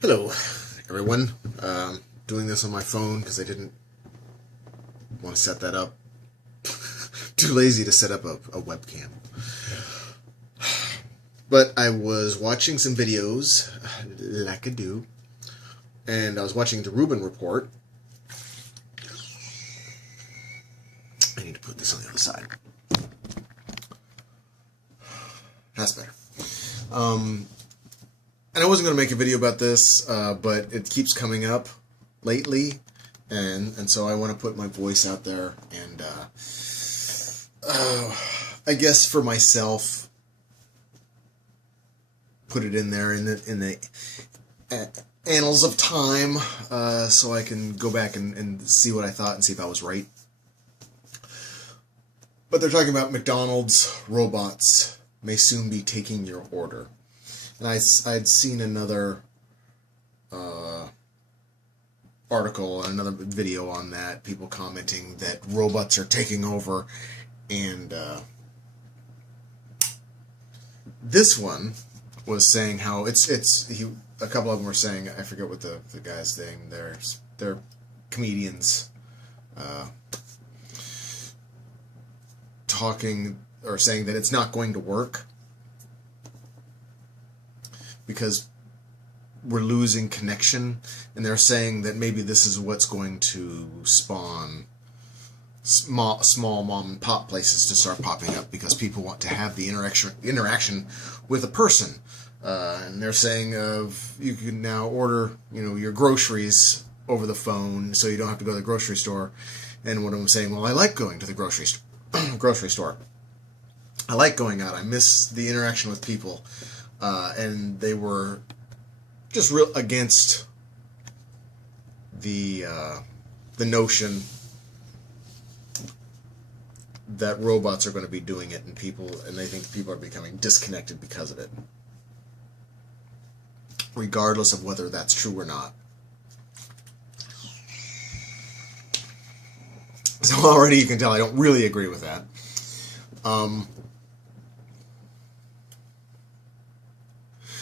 Hello, everyone. Doing this on my phone because I didn't want to set that up. Too lazy to set up a webcam. But I was watching some videos, like I do, and I was watching the Rubin Report. I need to put this on the other side. That's better. And I wasn't going to make a video about this, but it keeps coming up lately, and so I want to put my voice out there, and I guess for myself, put it in there in the annals of time, so I can go back and see what I thought and see if I was right. But they're talking about McDonald's robots may soon be taking your order. And I'd seen another article, another video on that, people commenting that robots are taking over, and this one was saying how a couple of them were saying, I forget what the guy's name, they're comedians, talking or saying that it's not going to work because we're losing connection, and they're saying that maybe this is what's going to spawn small mom and pop places to start popping up because people want to have the interaction with a person, and they're saying you can now order your groceries over the phone, so you don't have to go to the grocery store. And what I'm saying, well, I like going to the grocery store. I like going out. I miss the interaction with people. And they were just real against the notion that robots are going to be doing it, and they think people are becoming disconnected because of it, regardless of whether that's true or not. So already you can tell I don't really agree with that.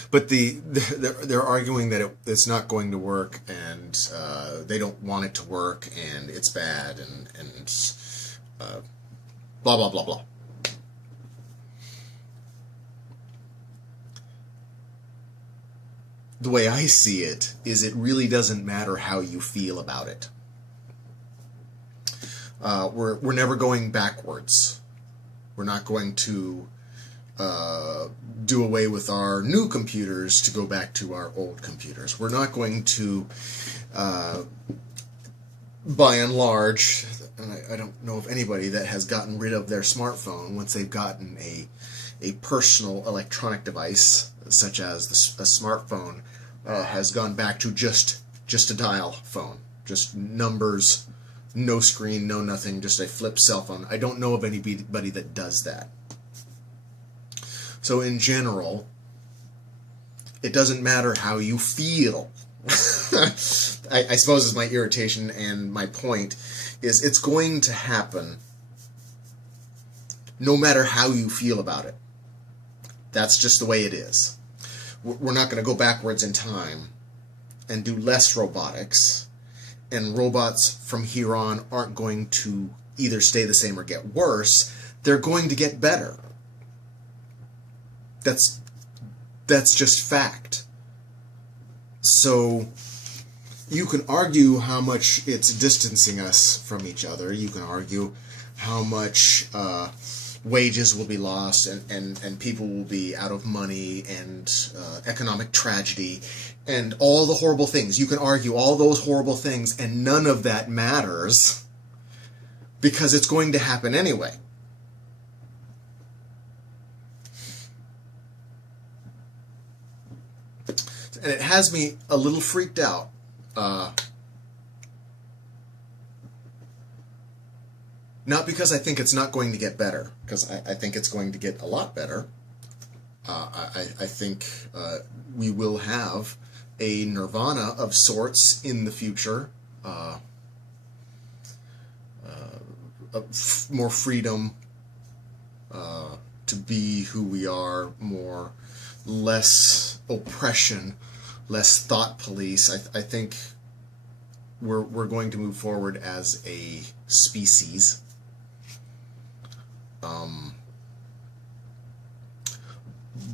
But they're arguing that it's not going to work, and they don't want it to work, and it's bad, and blah, blah, blah, blah. The way I see it is it really doesn't matter how you feel about it. We're never going backwards. We're not going to do away with our new computers to go back to our old computers. We're not going to, by and large, and I don't know of anybody that has gotten rid of their smartphone once they've gotten a personal electronic device, such as a smartphone, has gone back to just a dial phone, just numbers, no screen, no nothing, just a flip cell phone. I don't know of anybody that does that. So in general, it doesn't matter how you feel. I suppose is my irritation, and my point is it's going to happen no matter how you feel about it. That's just the way it is. We're not going to go backwards in time and do less robotics, and robots from here on aren't going to either stay the same or get worse. They're going to get better. That's just fact. So you can argue how much it's distancing us from each other. You can argue how much wages will be lost, and people will be out of money, and economic tragedy, and all the horrible things. You can argue all those horrible things, and none of that matters because it's going to happen anyway. And it has me a little freaked out. Not because I think it's not going to get better, because I think it's going to get a lot better. I think we will have a nirvana of sorts in the future. More freedom to be who we are, less oppression less thought police. I think we're going to move forward as a species.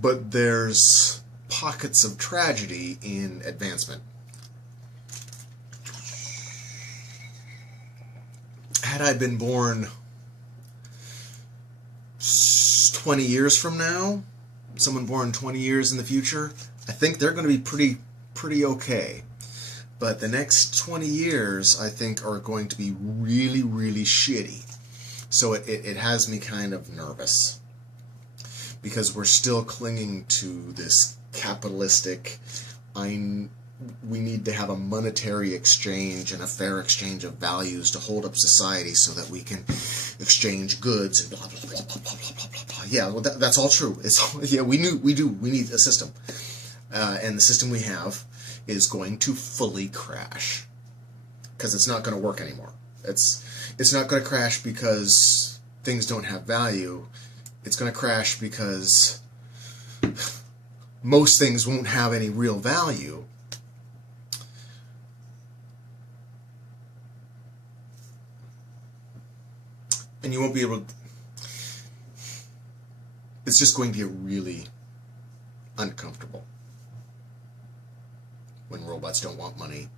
But there's pockets of tragedy in advancement. Had I been born 20 years from now, someone born 20 years in the future, I think they're going to be pretty okay. But the next 20 years, I think, are going to be really, really shitty. So it has me kind of nervous. Because we're still clinging to this capitalistic, we need to have a monetary exchange and a fair exchange of values to hold up society so that we can exchange goods and blah, blah, blah, blah, blah, blah, blah, blah. Yeah, well, that's all true. Yeah, we need a system. And the system we have is going to fully crash. Because it's not going to work anymore. It's not going to crash because things don't have value. It's going to crash because most things won't have any real value. And you won't be able to... It's just going to get really uncomfortable when robots don't want money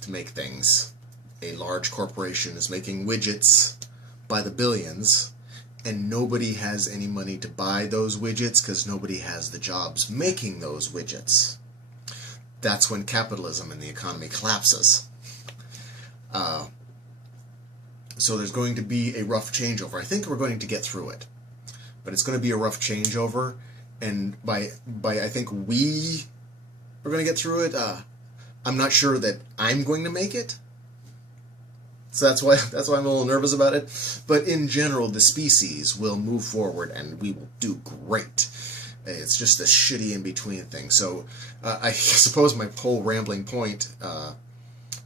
to make things. A large corporation is making widgets by the billions, and nobody has any money to buy those widgets because nobody has the jobs making those widgets. That's when capitalism and the economy collapses. So there's going to be a rough changeover. I think we're going to get through it, but it's going to be a rough changeover, and by I think we are going to get through it. I'm not sure that I'm going to make it. So that's why I'm a little nervous about it. But in general, the species will move forward and we will do great. It's just the shitty in-between thing. So I suppose my whole rambling point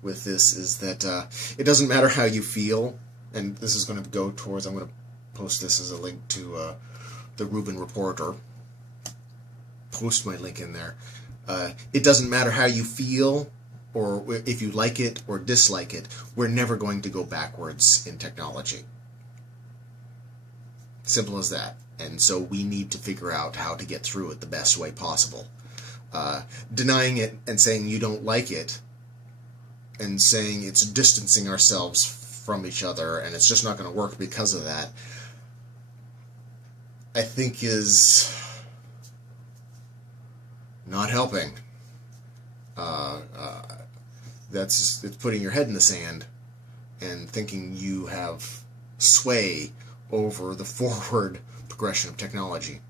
with this is that it doesn't matter how you feel, and this is going to go towards, I'm going to post this as a link to the Rubin Report, or post my link in there. It doesn't matter how you feel, or if you like it or dislike it, we're never going to go backwards in technology. Simple as that. And so we need to figure out how to get through it the best way possible. Denying it and saying you don't like it, and saying it's distancing ourselves from each other and it's just not going to work because of that, I think is not helping. It's putting your head in the sand and thinking you have sway over the forward progression of technology.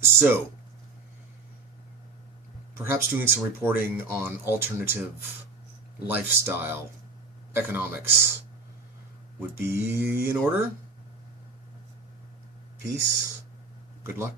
So, perhaps doing some reporting on alternative lifestyle economics would be in order. Peace. Good luck.